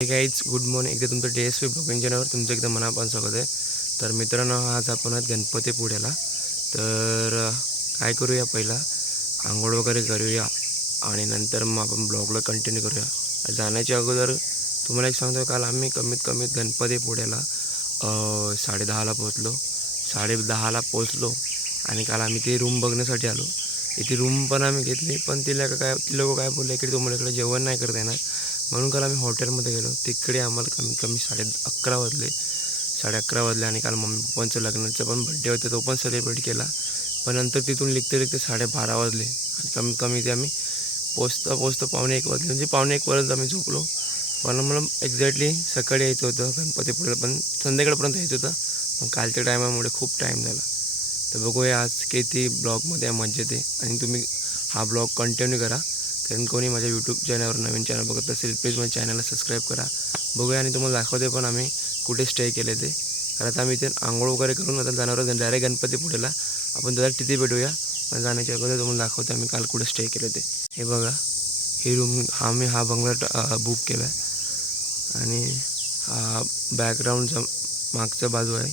Guys good morning एकदा तुमचं D S P blogging चॅनलवर तुमचं एकदा मनापासून स्वागत आहे. तर मित्रांनो आज आपण आहेत गणपतीपुळ्याला तर काय करूया पहिला? आंघोळ वगैरे करूया आणि नंतर मग आपण ब्लॉगला कंटिन्यू करूया. जाण्याच्या अगोदर तुम्हाला एक सांगतो काल आम्ही कमीत कमीत गणपतीपुळ्याला अ, साडेदहाला पोचलो साडे दहाला पोचलो आणि काल आम्ही ते रूम बघण्यासाठी आलो. इथे रूम पण आम्ही घेतली पण तिला काय ती लोक काय बोलले की तुम्हाला इकडे जेवण नाही करता येणार. म्हणून काल आम्ही हॉटेलमध्ये गेलो. तिकडे आम्हाला कमीत कमी साडे अकरा वाजले. साडे अकरा वाजले आणि काल मम्मी पप्पांचं लग्नाचं पण बड्डे होते तो पण सेलिब्रेट केला. पण नंतर तिथून लिखते लिखते साडेबारा वाजले. आणि कमीत कमी ते आम्ही पोचता पोचता पावणे एक वाजले. म्हणजे पावणे एकपर्यंत आम्ही झोपलो. पण मला एक्झॅक्टली सकाळी यायचं होतं. गणपतीपुळ्याला पण संध्याकाळपर्यंत यायचं होतं. पण कालच्या टायमामुळे खूप टाईम झाला. तर बघूया आज किती ब्लॉगमध्ये मजा येते. आणि तुम्ही हा ब्लॉग कंटिन्यू करा. कारण कोणी माझ्या यूट्यूब चॅनलवर नवीन चॅनल बघत असेल प्लीज माझ्या चॅनलला सबस्क्राईब करा. बघूया आणि तुम्हाला दाखवते पण आम्ही कुठे स्टे केले ते. तर आता आम्ही इथे आंघोळ वगैरे करून आता जाणार डायरेक्ट गणपतीपुढेला आपण त्याला तिथे भेटूया. पण जाण्याच्या अगोदर तुम्हाला दाखवते आम्ही काल कुठे स्टे केले ते. हे बघा ही रूम हा आम्ही हा बंगला बुक केला आहे आणि हा बॅकग्राऊंडचा मागचा बाजू आहे.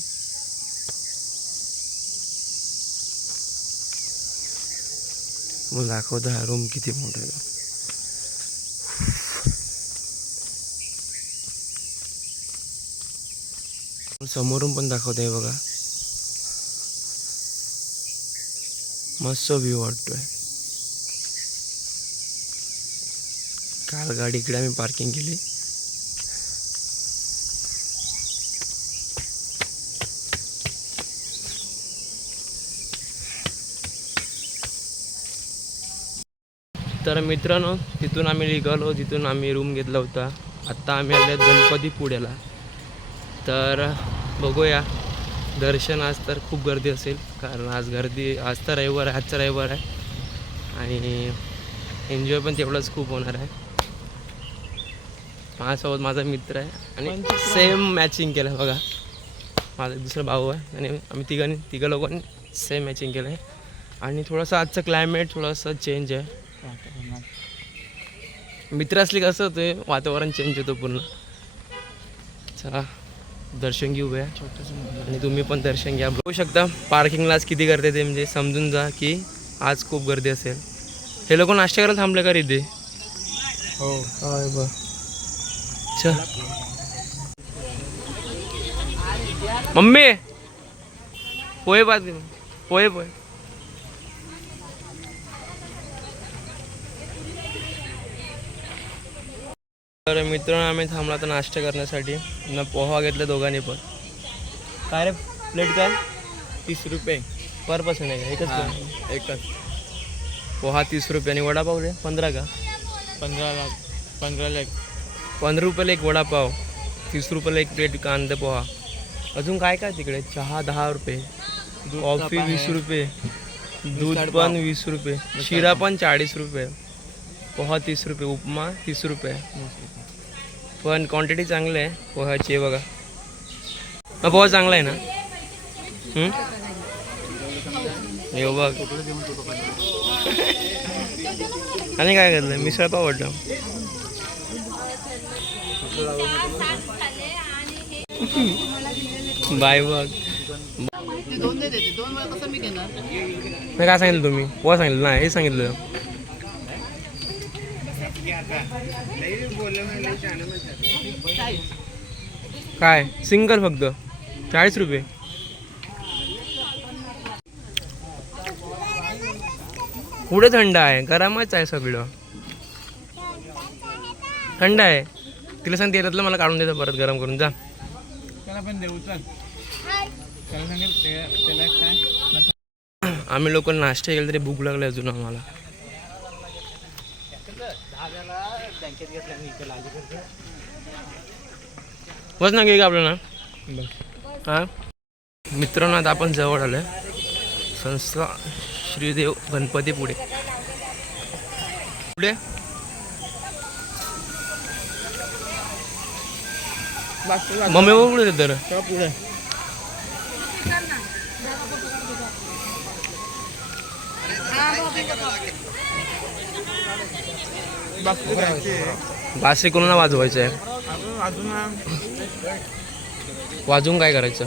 मग दाखवतो हा रूम किती मोठा आहे समोरून पण दाखवत आहे बघा मस्त व्ह्यू वाटतोय काल गाडी इकडे आम्ही पार्किंग केली तर मित्रांनो तिथून आम्ही निघालो जिथून आम्ही रूम घेतला होता. आत्ता आम्ही आले गणपतीपुळ्याला तर बघूया दर्शन आज तर खूप गर्दी असेल कारण आज गर्दी आज तर रविवार आहे आजचा रविवार आहे. आणि एन्जॉय पण तेवढंच खूप होणार आहे. माझ्यासोबत माझा मित्र आहे आणि सेम मॅचिंग केलं आहे बघा. माझा दुसरा भाऊ आहे आणि आम्ही तिघांनी तिघं लोकांनी सेम मॅचिंग केलं आहे आणि थोडंसं आजचं क्लायमेट थोडंसं चेंज आहे. मित्र असले कसं होतं वातावरण चेंज होतं पूर्ण. चला दर्शन घेऊया आणि तुम्ही पण दर्शन घ्या. बघू शकता पार्किंगला आज किती गर्दी ते म्हणजे समजून जा की आज खूप गर्दी असेल. हे लोक नाश्ता करायला थांबले का इथे? हो काय बा. मम्मी! पोहे पाच पोहे पोहे तर मित्रांनो आम्ही थांबला तर नाश्ता करण्यासाठी. न पोहा घेतला दोघांनी पण. काय रे प्लेट काय? तीस रुपये. पर पर्सन आहे का? एकच? एकच. पोहा तीस रुपये आणि वडापाव रे पंधरा का? पंधरा लाख पंधरा लाख. पंधरा रुपयाला एक वडापाव तीस रुपयाला एक प्लेट कांदा पोहा. अजून काय काय तिकडे? चहा दहा रुपये कॉफी वीस. रुपये दूध पण. वीस रुपये शिरा. पण चाळीस रुपये पोहा तीस रुपये उपमा तीस रुपये. पण क्वांटिटी चांगली आहे. पोहाची आहे बघा. हा पोहा चांगला आहे ना? हे बघ. आणि काय घेतलं मिसळ पाव वाटलं बाय बघ. दोन दे देते दोन वेळा कसं मी नाही काय सांगितलं तुम्ही? पोहा सांगितलं. नाही हे सांगितलं. काय? सिंगल फक्त. चाळीस रुपये. पुढे थंड आहे. गरमच आहे सगळं. थंड आहे. तिला सांग त्याच्यातलं मला काढून देतं परत गरम करून. जा. आम्ही लोक नाश्ता केला तरी भूक लागली अजून आम्हाला. बस ना घे का आपल्याला हा? मित्रांनो आता आपण जवळ आलोय. संस्था श्रीदेव गणपती पुढे. पुढे? मम्मी बघ पुढे तर पुढे. बासरी कोणाला वाजवायचं आहे वाजून काय करायचं?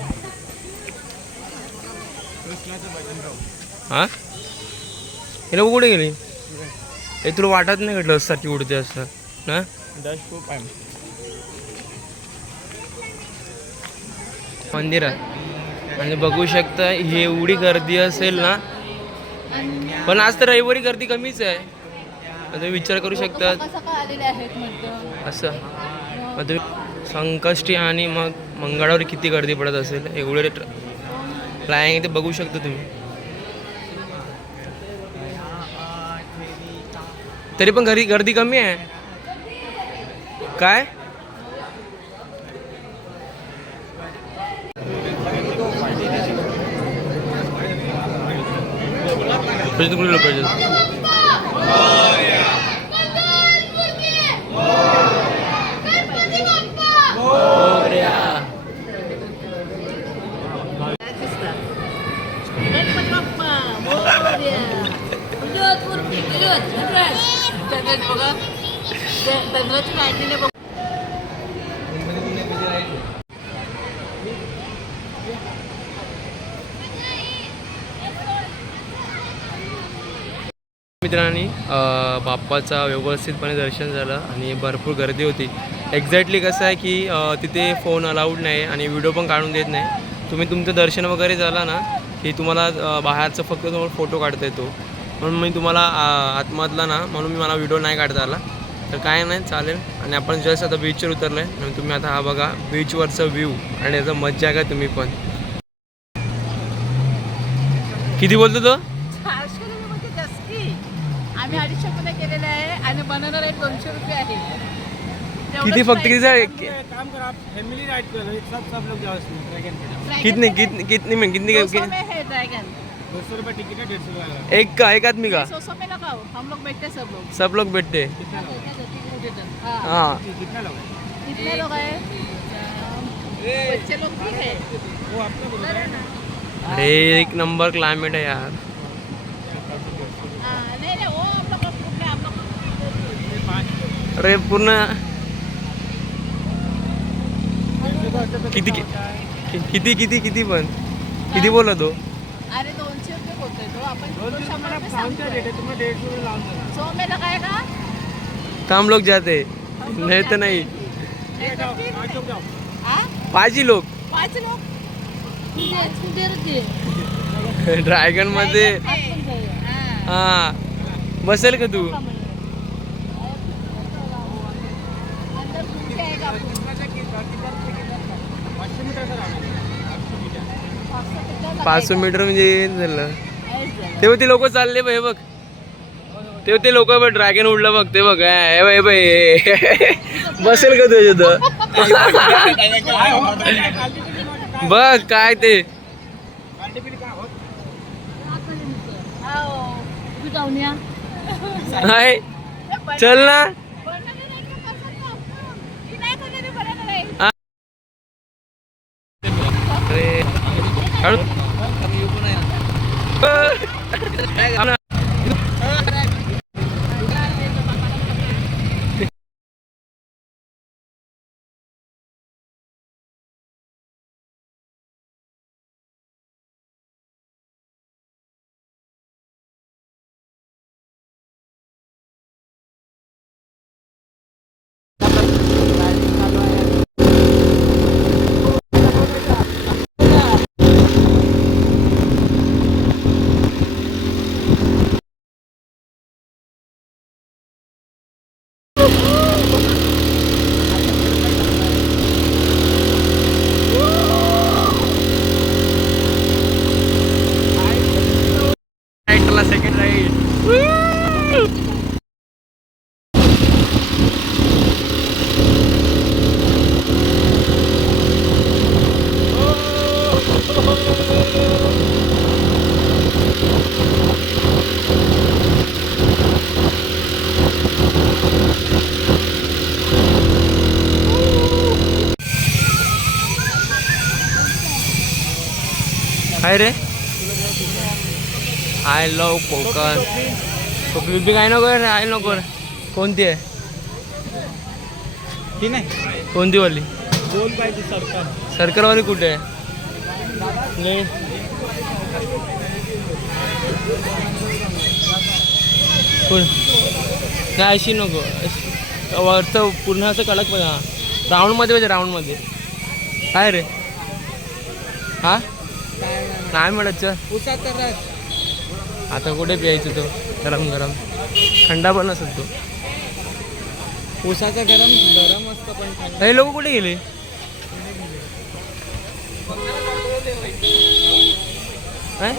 हा? हे कुठे गेली? हे तुला वाटत नाही घडलं साठी उडते असं? ना आहे. मंदिरात आणि बघू शकता ही एवढी गर्दी असेल ना? पण आज तर रविवारी गर्दी कमीच आहे. तुम्ही विचार करू शकता असं. मग तुम्ही संकष्टी आणि मग मंगळवारी किती गर्दी पडत असेल एवढे फ्लायिंग ते बघू शकता तुम्ही. तरी पण घरी गर्दी कमी आहे. काय? म्हणजे कुठे लोक गणपती बाप्पा मोरया. उजवत मूर्ती, उजवत, उजवत. बघा. बघ. मित्रांनी बाप्पाचा व्यवस्थितपणे दर्शन झालं आणि भरपूर गर्दी होती. एक्झॅक्टली कसं आहे की तिथे फोन अलाउड नाही आणि व्हिडिओ पण काढून देत नाही. तुम्ही तुमचं दर्शन वगैरे झाला ना की तुम्हाला बाहेरचं फक्त तुम्हाला फोटो काढता येतो. म्हणून मी तुम्हाला आतमधला ना म्हणून मी मला व्हिडिओ नाही काढता आला तर काय नाही चालेल आणि आपण जस्ट आता बीचवर उतरलो आहे आणि तुम्ही आता हा बघा बीचवरचा व्ह्यू आणि याचा मज्जा का तुम्ही पण किती बोलतो तो आम्ही अडीचशे रुपये आहे आणि बनवणार दोनशे रुपये आहे किती फक्त किती काम करा फॅमिली राईड करो एक सब लोग जाओ कितने कितने कितने में कितने ड्रैगन दो सौ रुपये टिकट है डेढ़ सौ लगा एक का एक आदमी का? सौ सौ में लगाओ हम लोग बैठते सब लोग। सब लोग बैठते हैं। कितना लोग हाँ? हाँ। कितना लोग कितने लोग हैं? बच्चे लोग भी है? वो आपका बोलो अरे एक नंबर क्लाइमेट है यार। हाँ, है अरे पूर्ण। किती कि- किती किती किती पण किती बोला तो? अरे तो सौ में लाऊंगा सौ में लगाएगा तो हम लोग जाते. हम लोग नहीं तो जाते. नहीं. पाँच हाँ? पाच लोग पाच हाँ। ड्रॅगनमध्ये हाँ। हा. बसेल का तू। पाचशे? मीटर म्हणजे झालं. तेव्हा ते लोक चालले बघ हे बघ. तेव्हा ते लोक बघ ड्रॅगन उडलं बघ ते बघ हे हे. बसेल का तुझ्या बघ काय ते. चल ना. काय रे? आय लव कोकण कोकण बी काय नको रे आय नको रे. कोणती आहे? ही नाही. कोणती वाली? गोल पाहिजे सरकार. सरकारवाली कुठे आहे? नाही अशी नको. वरचं पूर्ण असं कडक पण हा राऊंडमध्ये पाहिजे राऊंडमध्ये काय रे? हा? नाही मिळत आता कुठे प्यायचं तो? गरम गरम. थंडा पण नसेल तो. उसाचा गरम गरम असतं पण. हे लोक कुठे गेले? काय?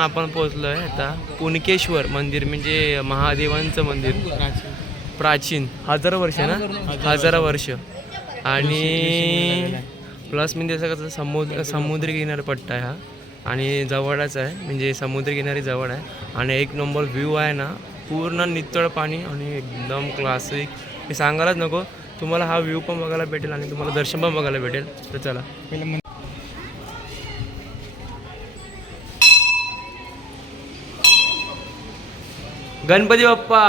आपण पोहोचलो आहे आता पुणकेश्वर मंदिर म्हणजे महादेवांचं मंदिर. प्राचीन. हजारो हजार वर्ष ना? हजार वर्ष. आणि प्लस म्हणजे असं कसं समुद्र समुद्री किनारी पट्टा आहे हा. आणि जवळच आहे म्हणजे समुद्र किनारी जवळ आहे. आणि एक नंबर व्ह्यू आहे ना पूर्ण नितळ पाणी आणि एकदम क्लासिक मी सांगायलाच नको. तुम्हाला हा व्ह्यू पण बघायला भेटेल आणि तुम्हाला दर्शन पण बघायला भेटेल. तर चला पहिलं मन- गणपती बाप्पा.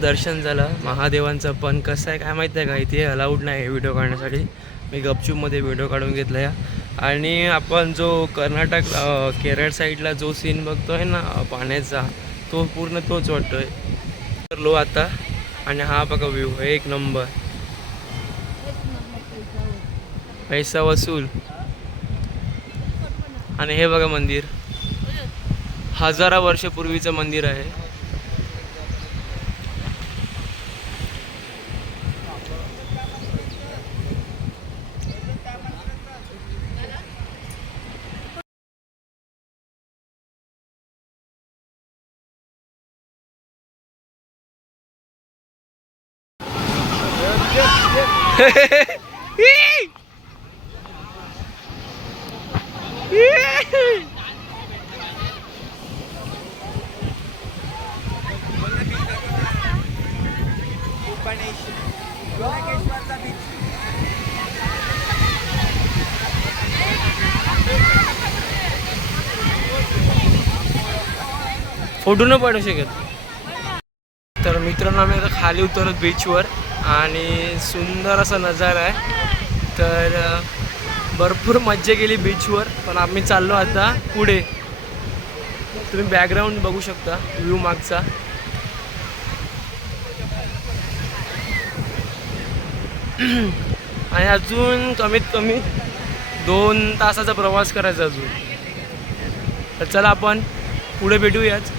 दर्शन झालं. महादेवांचं पण कसं आहे काय माहीत आहे का? इथे अलाउड नाही व्हिडिओ काढण्यासाठी. मी गपचूपमध्ये व्हिडिओ काढून घेतला आहे. आणि आपण जो कर्नाटक केरळ साईडला जो सीन बघतो आहे ना पाण्याचा तो पूर्ण तोच वाटतोय. तर लो आता आणि हा बघा व्ह्यू एक नंबर पैसा वसूल. आणि हे बघा मंदिर. हजारा वर्षपूर्वीचं मंदिर आहे. फोटो न पडू शकत. तर मित्रांनो आम्ही आता खाली उतरत बीचवर आणि सुंदर असा नजारा आहे. तर भरपूर मज्जा केली बीचवर पण आम्ही चाललो आता पुढे. तुम्ही बॅकग्राऊंड बघू शकता व्ह्यू मागचा. आणि अजून कमीत कमी दोन तासाचा प्रवास करायचा अजून. तर चला आपण पुढे भेटूयाच